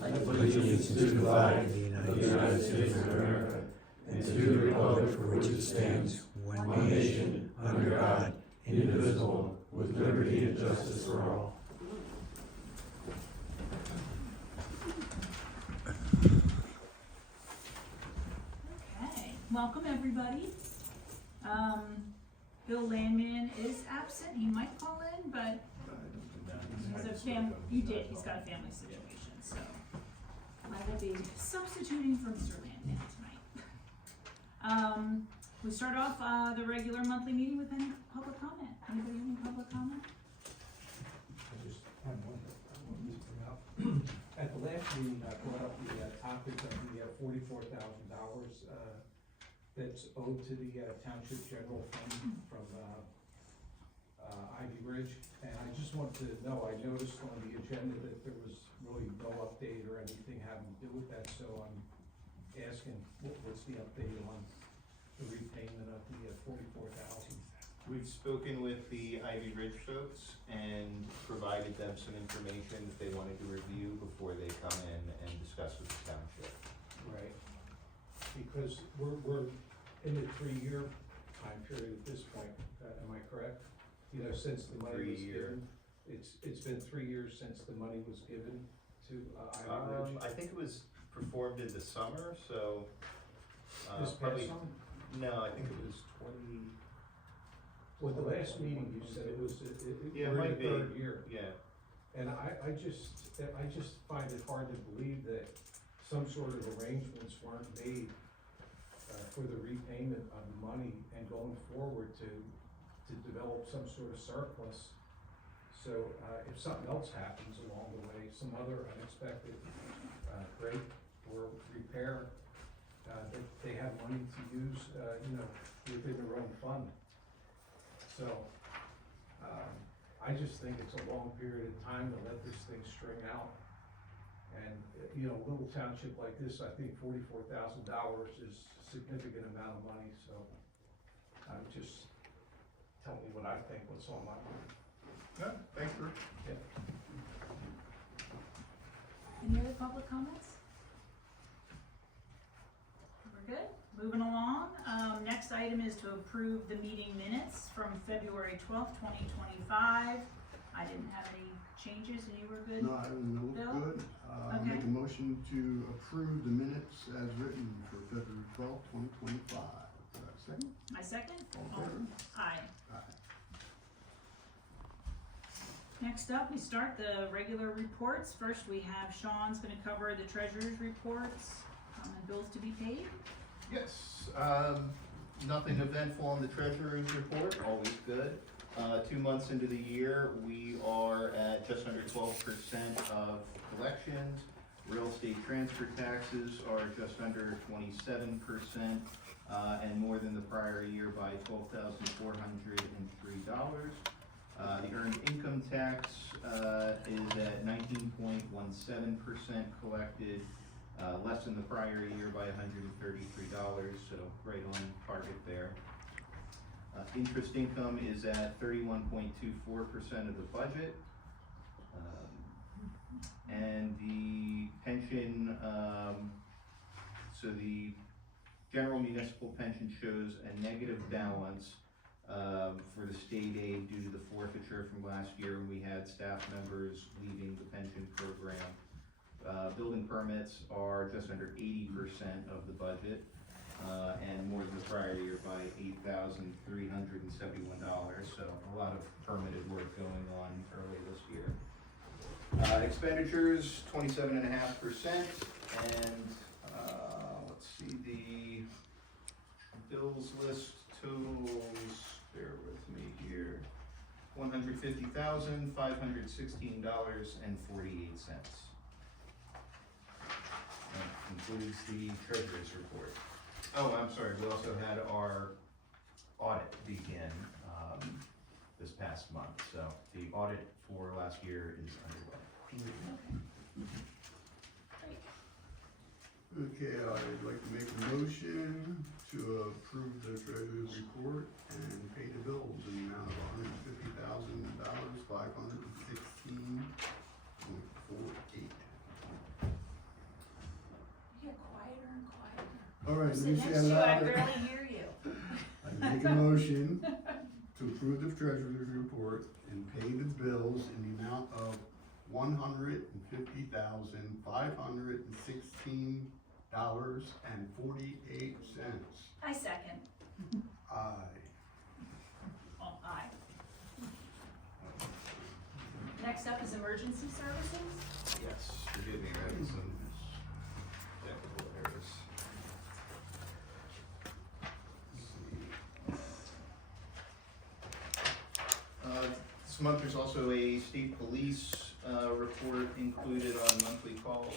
pledge allegiance to the flag of the United States of America and to the republic for which it stands, one nation, under God, indivisible, with liberty and justice for all. Okay, welcome everybody. Bill Landman is absent. He might call in, but he's got a family situation, so I will be substituting for Mr. Landman tonight. We start off the regular monthly meeting with any public comment. Anybody have any public comment? I just have one to bring up. At the last meeting, I brought up the topic of the $44,000 that's owed to the Township General Fund from Ivy Ridge. And I just want to know, I noticed on the agenda that there was really no update or anything having to do with that, so I'm asking, what's the update on the repayment of the $44,000? We've spoken with the Ivy Ridge folks and provided them some information that they wanted to review before they come in and discuss with the township. Right, because we're in the 3-year time period at this point, am I correct? You know, since the money was given, it's been 3 years since the money was given to Ivy Ridge. I think it was performed in the summer, so This past summer? No, I think it was 20. Well, the last meeting you said it was, Yeah, it we're in might the be. 3rd year. Yeah. And I just find it hard to believe that some sort of arrangements weren't made for the repayment of the money and going forward to develop some sort of surplus. So if something else happens along the way, some other unexpected break or repair, that they have money to use, within their own fund. So I just think it's a long period of time to let this thing string out. And, a little township like this, I think $44,000 is a significant amount of money, so just tell me what I think, what's on my mind. Yeah, thanks, Rick. Yeah. Any other public comments? We're good? Moving along. Next item is to approve the meeting minutes from February 12th, 2025. I didn't have any changes and you were good? No, I don't Bill? know, good. Okay. Make a motion to approve the minutes as written for February 12th, 2025. Second? I second? All in favor? Aye. Aye. Next up, we start the regular reports. First, we have Sean's gonna cover the treasurer's reports, and bills to be paid. Yes, nothing eventful on the treasurer's report, always good. 2 months into the year, we are at just under 12% of collections. Real estate transfer taxes are just under 27%, and more than the prior year by $12,403. The earned income tax is at 19.17% collected, less than the prior year by $133, so right on target there. Interest income is at 31.24% of the budget. And the pension, so the general municipal pension shows a negative balance for the state aid due to the forfeiture from last year when we had staff members leaving the pension program. Building permits are just under 80% of the budget, and more than the prior year by $8,371, so a lot of permitted work going on early this year. Expenditures, 27.5%, and let's see, the bills list totals, bear with me here, $150,516.48. That includes the treasurer's report. Oh, I'm sorry, we also had our audit begin this past month, so the audit for last year is underway. Okay, I'd like to make a motion to approve the treasurer's report and pay the bills in the amount of $150,000, $516.48. All right, let Sit me next say to it you, I louder. barely hear you. I make a motion to approve the treasurer's report and pay the bills in the amount of $150,516.48. I second. Aye. Oh, aye. Next up is emergency services. Yes, forgive me, I had some technical errors. This month there's also a state police report included on monthly calls.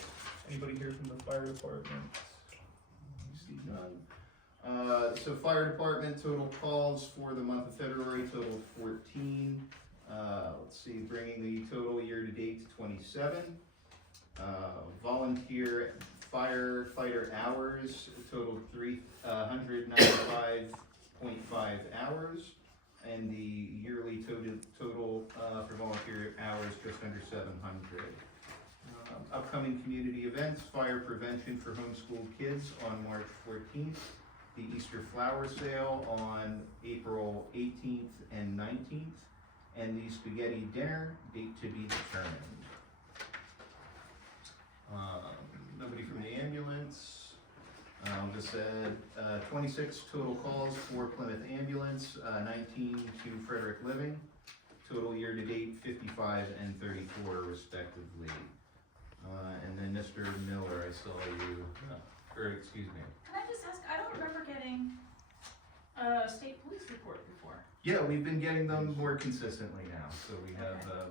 Anybody here from the fire department? I see none. So fire department total calls for the month of February total 14. Let's see, bringing the total year to date to 27. Volunteer firefighter hours total 395.5 hours, and the yearly total for volunteer hours just under 700. Upcoming community events: fire prevention for homeschooled kids on March 14th, the Easter flower sale on April 18th and 19th, and the spaghetti dinner, date to be determined. Nobody from the ambulance. Just said 26 total calls for Plymouth ambulance, 19 to Frederick Living. Total year to date 55 and 34 respectively. And then Mr. Miller, I saw you, or excuse me. Can I just ask, I don't remember getting a state police report before. Yeah, we've been getting them more consistently now, so we have a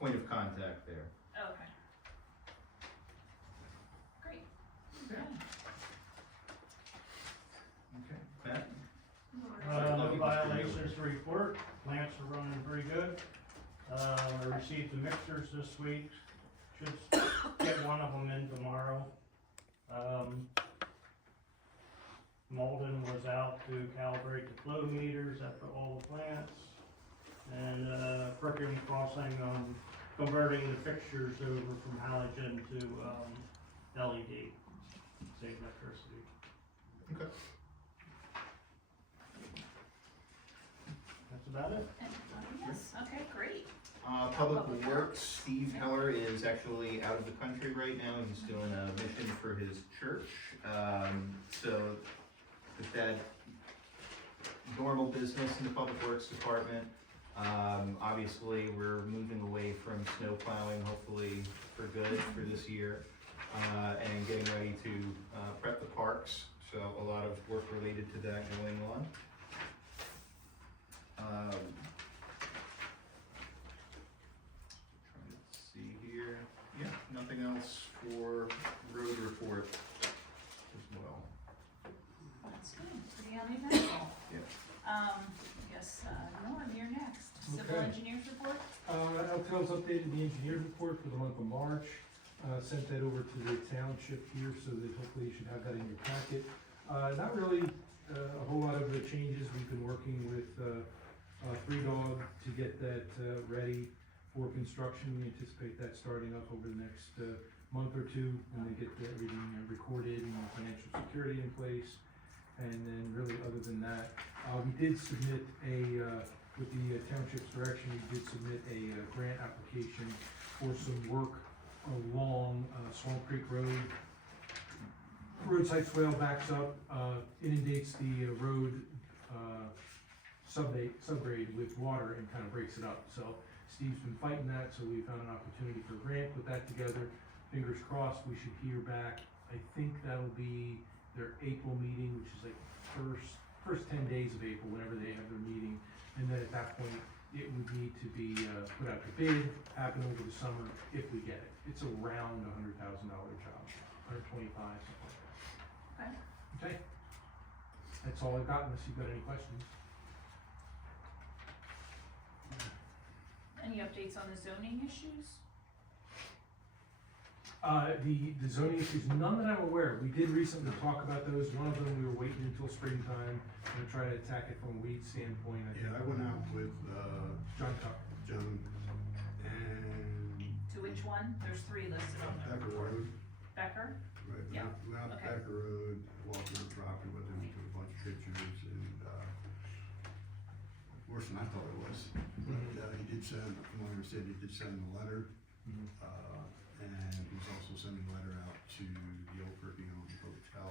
point of contact there. Okay. Great. Yeah. Okay, Pat? No violations to report, plants are running pretty good. I received the mixers this week, should get one of them in tomorrow. Malden was out to calibrate the flow meters after all the plants. And Perkiomen Crossing, converting the fixtures over from halogen to LED, save electricity. Okay. That's about it. Yes, okay, great. Public Works, Steve Heller is actually out of the country right now. He's doing a mission for his church. So with that normal business in the Public Works Department, obviously we're moving away from snow plowing, hopefully for good for this year, and getting ready to prep the parks. So a lot of work related to that going on. Trying to see here. Yeah, nothing else for road report as well. That's good, pretty uneventful. Yeah. I guess, Norm, you're next. Civil Okay. engineers report? LTEL's updated the engineer report for the month of March, sent that over to the township here, so that hopefully you should have that in your packet. Not really a whole lot of the changes. We've been working with Three Dog to get that ready for construction. We anticipate that starting up over the next month or two, when they get everything recorded and financial security in place. And then really, other than that, we did submit with the township's direction, we did submit a grant application for some work along Swamp Creek Road. Roadside swale backs up, inundates the road subgrade with water and kind of breaks it up. So Steve's been fighting that, so we found an opportunity for a grant, put that together. Fingers crossed, we should hear back. I think that'll be their April meeting, which is like first 10 days of April, whenever they have their meeting. And then at that point, it would need to be put out to bid, happen over the summer if we get it. It's around a $100,000 job, 125, something like that. Okay. That's all I've got, unless you've got any questions. Any updates on the zoning issues? The zoning issues, none that I'm aware of. We did recently talk about those. One of them, we were waiting until springtime and try to attack it from a weed standpoint. Yeah, I went out with, John Tuck. John and To which one? There's three listed on there. Pepper Road. Becker? Right, Yeah, went out okay. Becker Road, walked around the property with him, took a bunch of pictures, and, worse than I thought it was. But, he did send, from what I understood, he did send a letter, and he's also sending a letter out to the old Perkiomen Hotel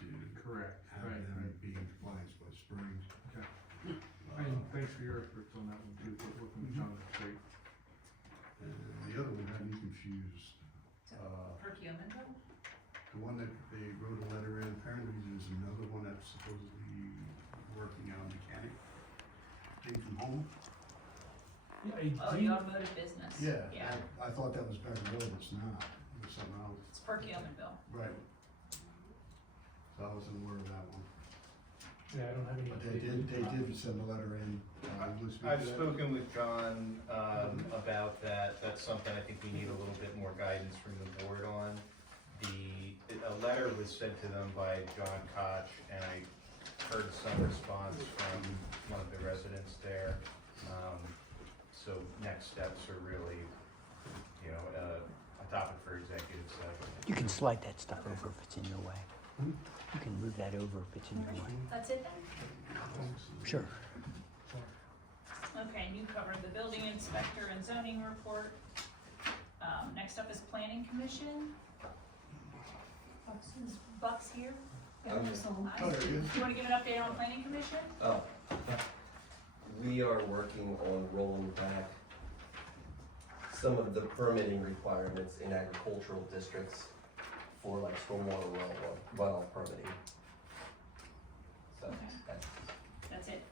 to Correct, have them be in compliance by spring. Okay. Uh, And thanks for your efforts on that one too, working with John, that's great. And the other one had me confused. Perkiomen? The one that they wrote a letter in, apparently there's another one that's supposedly working on a mechanic. Came from home. Oh, the automotive business. Yeah, Yeah, I thought that was Becker Road, it's not, it was something else. it's Perkiomenville. Right. So I wasn't aware of that one. Yeah, I don't have any. But they did send a letter in. You wanna speak to I've that? spoken with John, about that, that's something I think we need a little bit more guidance from the board on. A letter was sent to them by John Koch, and I heard some response from one of the residents there. So next steps are really, a topic for executive session. You can slide that stuff over if it's in your way. You can move that over if it's in your way. That's it then? Sure. Okay, and you covered the building inspector and zoning report. Next up is planning commission. Is Buck's here? Oh, there he is. You wanna give an update on planning commission? Oh, we are working on rolling back some of the permitting requirements in agricultural districts for like stormwater runoff permitting. So Okay. that's That's it.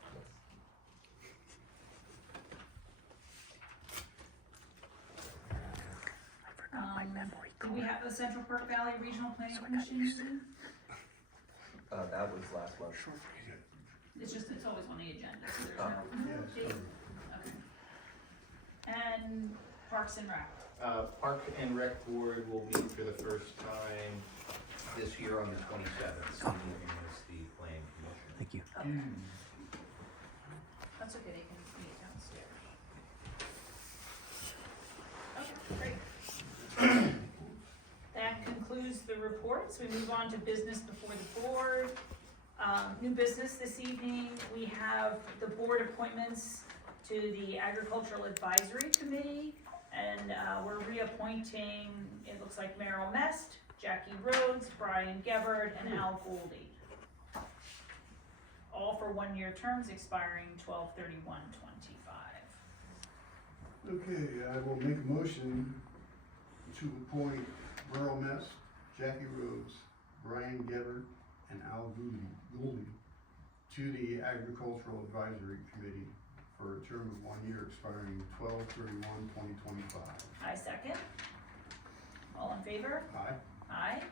Do we have a Central Park Valley Regional Planning Commission meeting? that was last month. It's always on the agenda, so there's Oh. no date. Okay. And Parks and Rec. Park and Rec Board will meet for the first time this year on the 27th, so as the Plan Commission. Thank you. Okay. That's okay, they can meet downstairs. Okay, great. That concludes the reports. We move on to business before the board. New business this evening, we have the board appointments to the Agricultural Advisory Committee. And we're reappointing, it looks like Merrill Mest, Jackie Rhoads, Brian Geverd, and Al Gouldy. All for one-year terms expiring 12/31/25. Okay, I will make a motion to appoint Merrill Mest, Jackie Rhoads, Brian Geverd, and Al Gouldy to the Agricultural Advisory Committee for a term of 1 year expiring 12/31/2025. I second. All in favor? Aye. Aye.